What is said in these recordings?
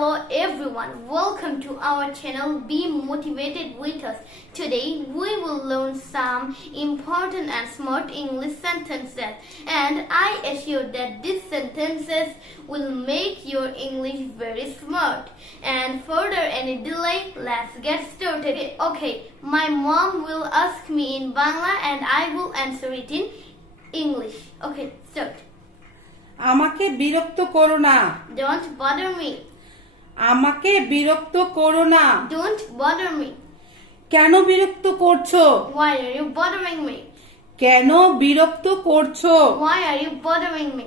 Hello everyone, welcome to our channel Be Motivated with us. Today we will learn some important and smart English sentences and I assure that these sentences will make your English very smart. And further any delay, let's get started. Okay, my mom will ask me in Bangla and I will answer it in English. Okay, start. আমাকে বিরক্ত করো না Don't bother me. আমাকে বিরক্ত করো না। Don't bother me কেন বিরক্ত করছ? Why are you bothering me কেন বিরক্ত করছ? Why are you bothering me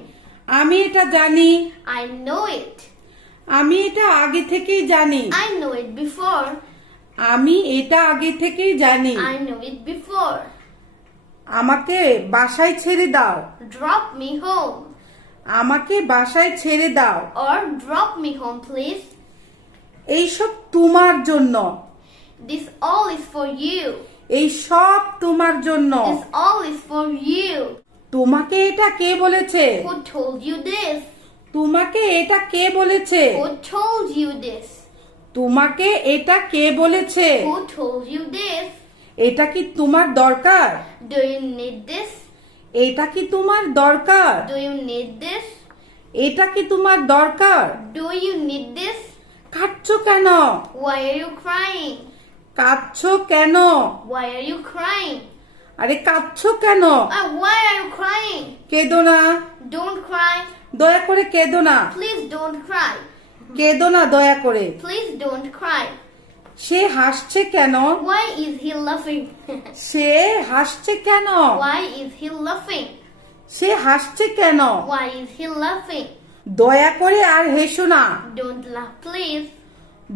আমি এটা জানি। আই নো ইট আমি এটা আগে থেকেই জানি। আই নো ইট বিফোর আমি এটা আগে থেকেই জানি। আই নো ইট বিফোর আমাকে বাসায় ছেড়ে দাও। ড্রপ মি হোম আমাকে বাসায় ছেড়ে দাও। Or drop me home please এইসব তোমার জন্য। This all is for you এই সব তোমার জন্য। অল ইজ ফর ইউ তোমাকে এটা কে বলেছে? হু টোল্ড ইউ দিস তোমাকে এটা কে বলেছে? হু টোল্ড ইউ দিস তোমাকে এটা কে বলেছে? হু টোল্ড ইউ দিস এটা কি তোমার দরকার? ডু ইউ নিড এটা কি তোমার দরকার? ডু ইউ নিড এটা কি তোমার দরকার? ডু ইউ নিড কাঁদছো কেন? ওয়াই আর ইউ ক্রাইং কাঁদছো কেন? ওয়াই আর ইউ ক্রাইং আরে কাঁদছো কেন? ওয়াই আর ইউ ক্রাইং কেঁদো না। ডোন্ট ক্রাই দয়া করে কেঁদো না। প্লিজ ডোন্ট ক্রাই কেঁদো না দয়া করে। প্লিজ ডোন্ট ক্রাই সে হাসছে কেন? ওয়াই ইজ হি লাফিং সে হাসছে কেন? ওয়াই ইজ হি লাফিং সে হাসছে কেন? ওয়াই ইজ হি লাফিং দয়া করে আর হেসো না। ডোন্ট লাফ প্লিজ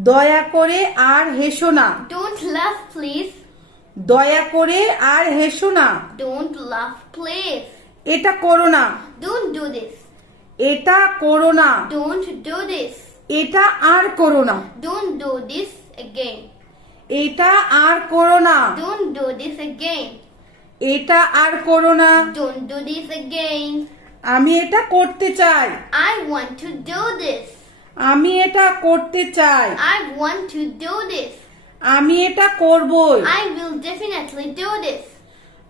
দয়া করে আর হেসো না। ডোন্ট লাফ প্লিজ দয়া করে আর হেসো না। ডোন্ট লাভ প্লিজ এটা করো না। ডোন্ট ডু দিস এটা করো না। ডোন্ট ডু দিস এটা আর করো না। ডোন্ট ডু দিস अगेन এটা আর করো না। ডোন্ট ডু দিস अगेन এটা আর করো না। ডোন্ট ডু দিস अगेन আমি এটা করতে চাই। I want to do this আমি এটা করতে চাই। I want to do this আমি এটা করব I will definitely do this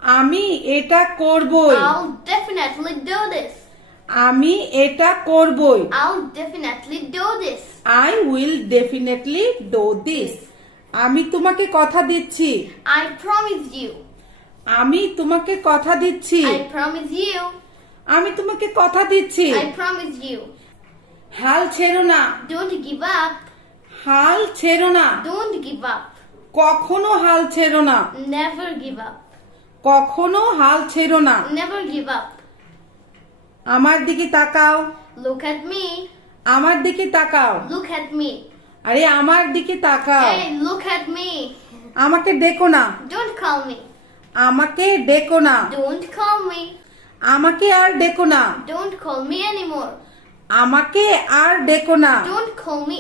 আমি এটা করব আই ডেফিনেটলি ডু দিস আমি এটা করব I will definitely do this I will definitely do this আমি তোমাকে কথা দিচ্ছি। আই প্রমিস ইউ আমি তোমাকে কথা দিচ্ছি। আই প্রমিস ইউ আমি তোমাকে কথা দিচ্ছি। আই প্রমিস ইউ হাল ছেড়ো না। ডোন্ট গিভ আপ হাল ছেড়ো না। ডোন্ট গিভ আপ কখনো হাল ছেড়ো না। নেভার গিভ আপ কখনো হাল ছেড়ো না। নেভার গিভ আপ আমার দিকে তাকাও। লুক এট মি আমার দিকে তাকাও। লুক এট মি আরে আমার দিকে তাকাও। হে লুক এট মি আমাকে দেখো না। ডোন্ট কল মি আমাকে দেখো না। ডোন্ট কল মি আমাকে আর দেখো না। ডোন্ট কল মি এনিমোর আমাকে আর ডেকো না। ডোন্ট কল মি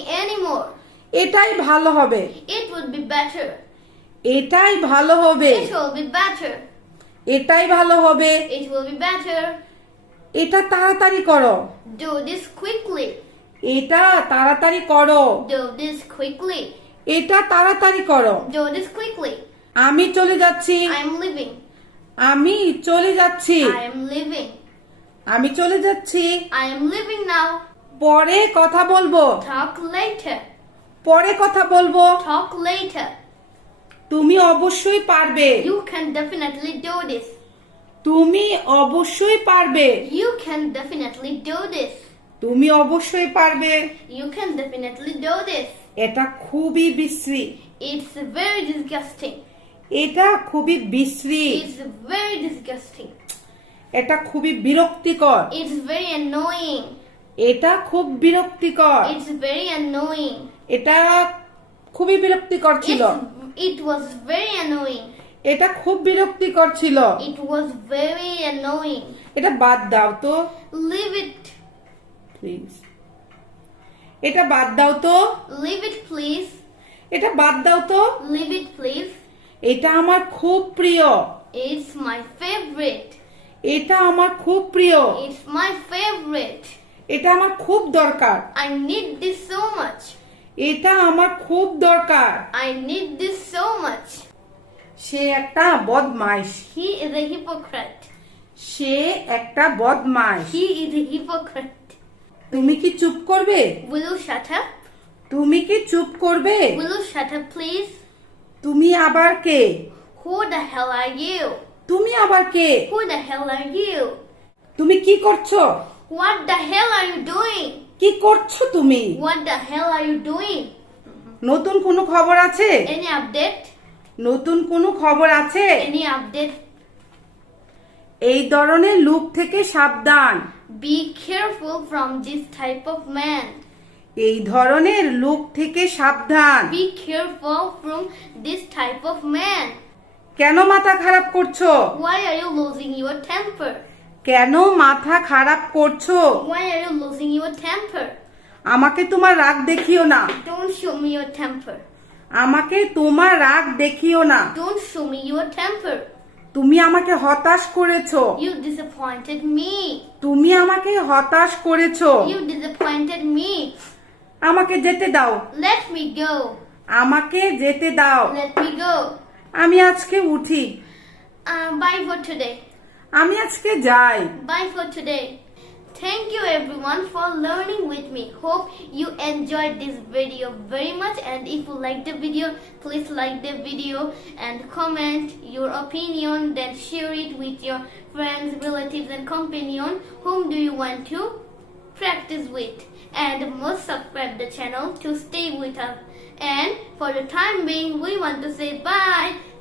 এটাই ভালো হবে। ইট উড বি এটাই ভালো হবে। ইট উইল এটাই ভালো হবে। ইট উইল এটা তাড়াতাড়ি করো। ডু দিস কুইকলি এটা তাড়াতাড়ি করো। ডু দিস কুইকলি এটা তাড়াতাড়ি করো। ডু দিস কুইকলি আমি চলে যাচ্ছি। আই লিভিং আমি চলে যাচ্ছি। আই এম লিভিং আমি চলে যাচ্ছি। আই এম লিভিং নাও পরে কথা বলব। টক লেটার পরে কথা বলব। টক লেটার তুমি অবশ্যই পারবে। You can definitely do this তুমি অবশ্যই পারবে। You can definitely do this তুমি অবশ্যই পারবে। You can definitely do this এটা খুবই বিশ্রী। ইটস ভেরি ডিসগাস্টিং এটা খুবই বিশ্রী। ইটস ভেরি ডিসগাস্টিং এটা খুবই বিরক্তিকর। ইটস ভেরি অ্যানোয়িং এটা খুব বিরক্তিকর। ইটস ভেরি অ্যানোয়িং এটা খুবই বিরক্তিকর ছিল। ইট ওয়াজ ভেরি অ্যানোয়িং এটা খুব বিরক্তিকর ছিল। ইট ওয়াজ ভেরি অ্যানোয়িং এটা বাদ দাও তো। লিভ ইট প্লিজ এটা বাদ দাও তো। লিভ ইট প্লিজ এটা বাদ দাও তো। লিভ ইট প্লিজ এটা আমার খুব প্রিয়। ইটস মাই ফেভারিট এটা আমার খুব প্রিয়। ইটস মাই ফেভারিট এটা আমার খুব দরকার। I need this so much এটা আমার খুব দরকার। I need this so much সে একটা বদমাইশ। হি ইজ এ হিপোক্রেট সে একটা বদমাইশ। হি ইজ এ হিপোক্রেট তুমি কি চুপ করবে? উইল ইউ শাট আপ তুমি কি চুপ করবে? Will you shut up please তুমি আবার কে? Who the hell are you তুমি আবার কে? Who the hell are you তুমি কি করছ? What the hell are you doing কি করছ তুমি? What the hell are you doing নতুন কোন খবর আছে? এনি আপডেট নতুন কোনো খবর আছে? এনি আপডেট এই ধরনের লুক থেকে সাবধান। Be careful from this type of man এই ধরনের লুক থেকে সাবধান। Be careful from this type of man কেন মাথা খারাপ করছ Why are you losing your temper? কেন মাথা খারাপ করছ Why are you losing your temper? আমাকে তোমার রাগ দেখিও না Don't show me your temper. আমাকে তোমার রাগ দেখিও না Don't show me your temper. তুমি আমাকে হতাশ করেছ You disappointed me. তুমি আমাকে হতাশ করেছ You disappointed me. আমাকে যেতে দাও Let me go. আমাকে যেতে দাও Let me go. আমি আজকে উঠি Uh, bye for today. আমি আজকে যাই Bye for today. Thank you everyone for learning with me. Hope you enjoyed this video very much and if you like the video, please like the video and comment your opinion then share it with your friends, relatives and companion whom do you want to practice with and must subscribe the channel to stay with us. And for the time being, we want to say bye.